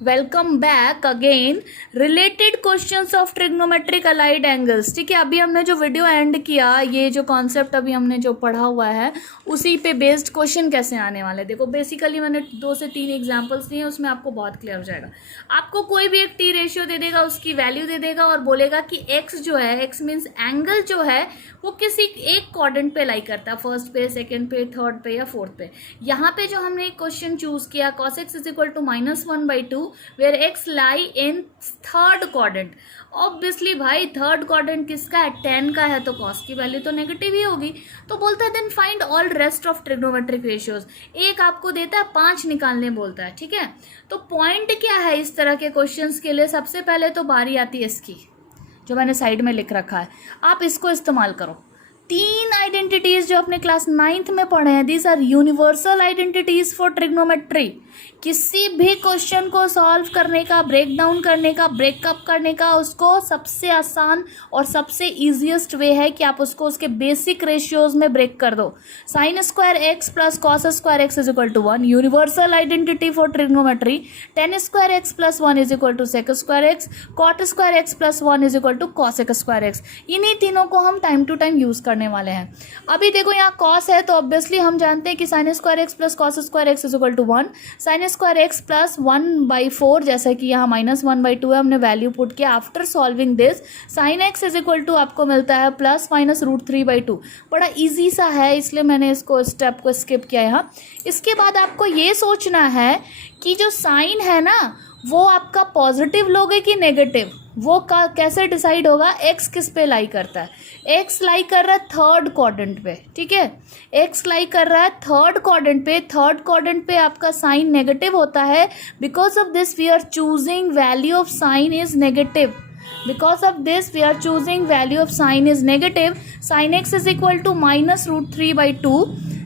Welcome back again. Related questions of trigonometric allied angles. ठीक है, अभी हमने जो वीडियो एंड किया, ये जो कॉन्सेप्ट अभी हमने जो पढ़ा हुआ है उसी पे बेस्ड क्वेश्चन कैसे आने वाले। देखो बेसिकली मैंने 2 से 3 एग्जांपल्स दिए, उसमें आपको बहुत क्लियर हो जाएगा। आपको कोई भी एक टी रेशियो दे देगा, उसकी वैल्यू दे देगा और बोलेगा कि एक्स जो है, एक्स मीन्स एंगल जो है वो किसी एक क्वाड्रेंट पे लाई करता है, फर्स्ट पे, सेकंड पे, थर्ड पे या फोर्थ पे। यहाँ पे जो हमने एक क्वेश्चन चूज किया, cos x is equal to -1/2 where x lie in third quadrant. Obviously भाई थर्ड क्वाड्रेंट किसका है, 10 का है, तो cos की वैल्यू तो नेगेटिव ही होगी। तो बोलता है then find all rest of trigonometric ratios. एक आपको देता है, 5 निकालने बोलता है। ठीक है, तो पॉइंट क्या है इस तरह के क्वेश्चंस के लिए, सबसे पहले तो बारी आती है इसकी, जो मैंने साइड में लिख रखा है, आप इसको इस्तेमाल करो। 3 आइडेंटिटीज जो अपने क्लास 9th में पढ़े हैं, these are universal identities for trigonometry. किसी भी क्वेश्चन को सॉल्व करने का, ब्रेक डाउन करने का, ब्रेकअप करने का, उसको सबसे आसान और सबसे इजीएस्ट वे है कि आप उसको उसके बेसिक रेशियोज में ब्रेक कर दो। Sine square x plus cos square x is equal to 1, universal identity for trigonometry. Tan square x plus 1 is equal to sec square x, cot square x plus 1 is equal to cosec square x. इन्हीं तीनों को हम time to time use करने वाले हैं। अभी देखो यहाँ कॉस है, तो ऑब्वियसली हम जानते हैं कि sine square x plus cos square x is equal to 1, sine square x plus 1/4, जैसा कि यहाँ -1/2 है, हमने वैल्यू पुट किया। After solving this sine x is equal to आपको मिलता है ±√3/2। बड़ा इजी सा है, इसलिए मैंने इसको स्टेप को स्किप किया यहाँ। इसके बाद आपको ये सोचना है कि जो साइन है ना, वो आपका पॉजिटिव लोगे कि नेगेटिव, वो का कैसे डिसाइड होगा। एक्स किस पे लाई करता है, एक्स लाई कर रहा है थर्ड क्वाड्रेंट पे। ठीक है, एक्स लाई कर रहा है थर्ड क्वाड्रेंट पे। थर्ड क्वाड्रेंट पे आपका साइन नेगेटिव होता है। Because of this we are choosing value of sine is negative. Because of this we are choosing value of sine is negative. Sine x is equal to -√3/2।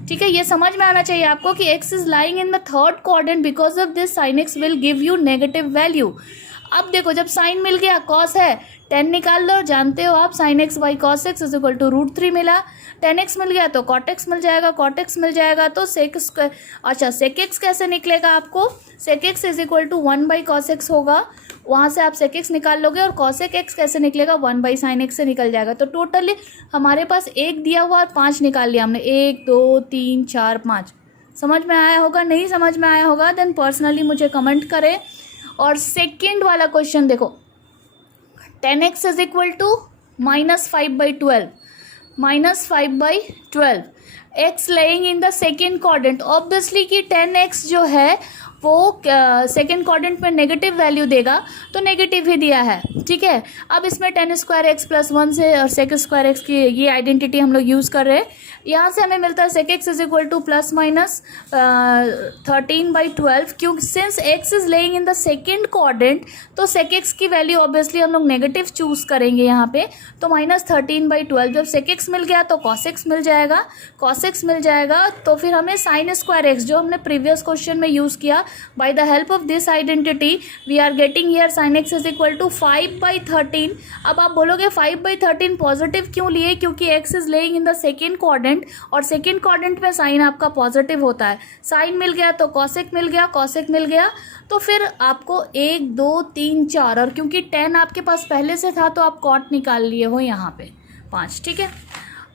ठीक है, ये समझ में आना चाहिए आपको कि x is lying in the third quadrant, because of this sine x will give you negative value. अब देखो, जब साइन मिल गया, cos है, 10 निकाल लो, जानते हो आप sine x by cos x is equal to √3 मिला। 10x मिल गया तो cot x मिल जाएगा, cot x मिल जाएगा तो sec स्क्वायर, अच्छा sec x कैसे निकलेगा आपको, sec x is equal to 1/cos x होगा, वहाँ से आप sec x निकाल लोगे, और cosec x कैसे निकलेगा, 1/sin x से निकल जाएगा। तो टोटली हमारे पास 1 दिया हुआ और 5 निकाल लिया हमने, 1 2 3 4 5। समझ में आया होगा, नहीं समझ में आया होगा देन पर्सनली मुझे कमेंट करें। और सेकेंड वाला क्वेश्चन देखो, 10x is equal to -5/12, -5/12, x lying in the second quadrant. Obviously कि 10x जो है वो सेकेंड क्वाड्रेंट में नेगेटिव वैल्यू देगा, तो नेगेटिव ही दिया है। ठीक है, अब इसमें 10 स्क्वायर एक्स प्लस 1 से और सेक स्क्वायर एक्स की ये आइडेंटिटी हम लोग यूज़ कर रहे हैं। यहाँ से हमें मिलता है sec x is equal to +-13/12, क्योंकि since x is lying in the second quadrant, तो सेक एक्स की वैल्यू ऑब्वियसली हम लोग नेगेटिव चूज़ करेंगे यहाँ पे। तो -13/12, जब सेक एक्स मिल गया तो कॉस एक्स मिल जाएगा, कॉस एक्स मिल जाएगा, तो फिर हमें साइन स्क्वायर एक्स जो हमने प्रीवियस क्वेश्चन में यूज़ किया, by the help of this identity we are getting here sin x is equal to 5/13। अब आप बोलोगे 5/13 पॉजिटिव क्यों लिए, क्योंकि x is laying in the second quadrant, और सेकेंड क्वाड्रेंट में साइन आपका पॉजिटिव होता है। साइन मिल गया तो cosec मिल गया, cosec मिल गया, तो फिर आपको 1 2 3 4, और क्योंकि 10 आपके पास पहले से था तो आप cot निकाल लिए हो यहाँ पे 5। ठीक है,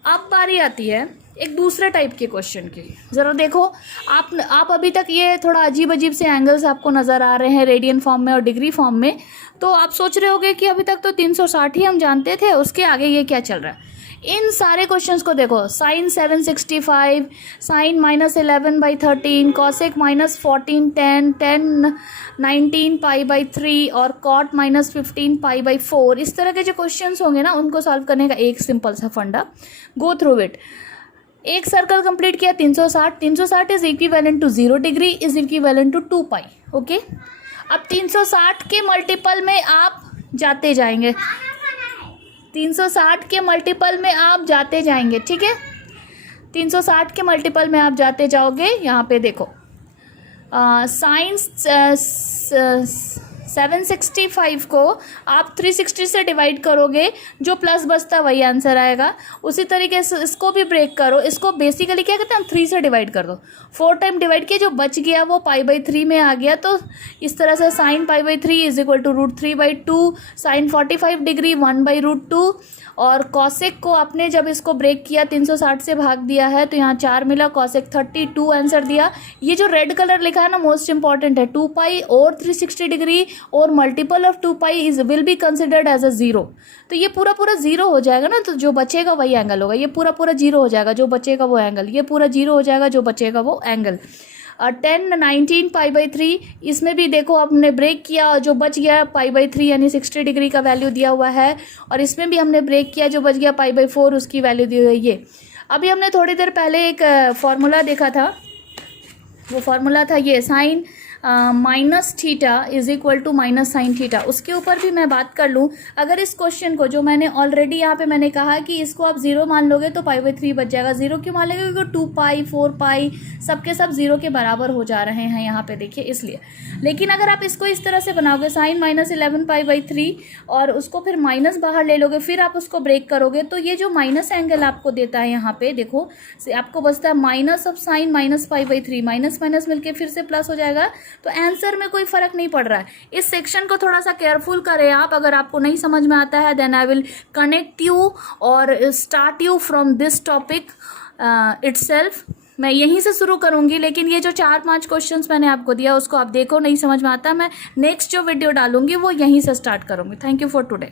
अब बारी आती है एक दूसरे टाइप के क्वेश्चन की। ज़रा देखो, आप अभी तक ये थोड़ा अजीब अजीब से एंगल्स आपको नज़र आ रहे हैं रेडियन फॉर्म में और डिग्री फॉर्म में, तो आप सोच रहे होगे कि अभी तक तो 360 ही हम जानते थे, उसके आगे ये क्या चल रहा है। इन सारे क्वेश्चंस को देखो, साइन 765, साइन -11/13, कॉसेक -14 10, 10 19 π/3 और कॉट -15 π/4। इस तरह के जो क्वेश्चंस होंगे ना, उनको सॉल्व करने का एक सिंपल सा फंडा, गो थ्रू इट। एक सर्कल कंप्लीट किया 360, 360 is equivalent to 0 degree is equivalent to 2π। Okay, अब 360 के मल्टीपल में आप जाते जाएंगे, 360 के मल्टीपल में आप जाते जाएंगे। ठीक है, 360 के मल्टीपल में आप जाते जाओगे। यहाँ पे देखो, साइन 765 को आप 360 से डिवाइड करोगे, जो प्लस बचता वही आंसर आएगा। उसी तरीके से इसको भी ब्रेक करो, इसको बेसिकली क्या कहते हैं, 3 से डिवाइड कर दो, 4 टाइम डिवाइड किया, जो बच गया वो π/3 में आ गया। तो इस तरह से sin π/3 is equal to √3/2, sin 45 degree 1/√2। और कॉसेक को आपने जब इसको ब्रेक किया 360 से भाग दिया है तो यहाँ 4 मिला, कॉसेक 32 आंसर दिया। ये जो रेड कलर लिखा है ना, मोस्ट इंपॉर्टेंट है, 2π और 360 डिग्री और multiple of 2π is will be considered as a zero. तो ये पूरा पूरा जीरो हो जाएगा ना, तो जो बचेगा वही एंगल होगा। ये पूरा पूरा जीरो हो जाएगा, जो बचेगा वो एंगल, ये पूरा जीरो हो जाएगा, जो बचेगा वो एंगल। 10 19 π/3, इसमें भी देखो आपने ब्रेक किया और जो बच गया π/3 यानी 60 डिग्री का वैल्यू दिया हुआ है, और इसमें भी हमने ब्रेक किया, जो बच गया π/4 उसकी वैल्यू दी हुई है ये। अभी हमने थोड़ी देर पहले एक फार्मूला देखा था, वो फार्मूला था ये sine minus theta is equal to minus sine theta. उसके ऊपर भी मैं बात कर लूँ, अगर इस क्वेश्चन को जो मैंने ऑलरेडी यहाँ पे मैंने कहा कि इसको आप 0 मान लोगे तो π/3 बच जाएगा। 0 क्यों मान लोगे, क्योंकि 2π 4π सबके सब 0 के बराबर हो जा रहे हैं यहाँ पे, देखिए इसलिए। लेकिन अगर आप इसको इस तरह से बनाओगे साइन माइनस 11π/3 और उसको फिर माइनस बाहर ले लोगे, फिर आप उसको ब्रेक करोगे, तो ये जो माइनस एंगल आपको देता है यहाँ पे देखो, आपको बचता है minus of sine minus π/3, minus minus मिलके फिर से प्लस हो जाएगा। तो आंसर में कोई फर्क नहीं पड़ रहा है। इस सेक्शन को थोड़ा सा केयरफुल करें आप, अगर आपको नहीं समझ में आता है then I will connect you और start you from this topic itself. मैं यहीं से शुरू करूंगी, लेकिन ये जो 4-5 क्वेश्चंस मैंने आपको दिया उसको आप देखो, नहीं समझ में आता मैं नेक्स्ट जो वीडियो डालूंगी वो यहीं से स्टार्ट करूंगी। Thank you for today.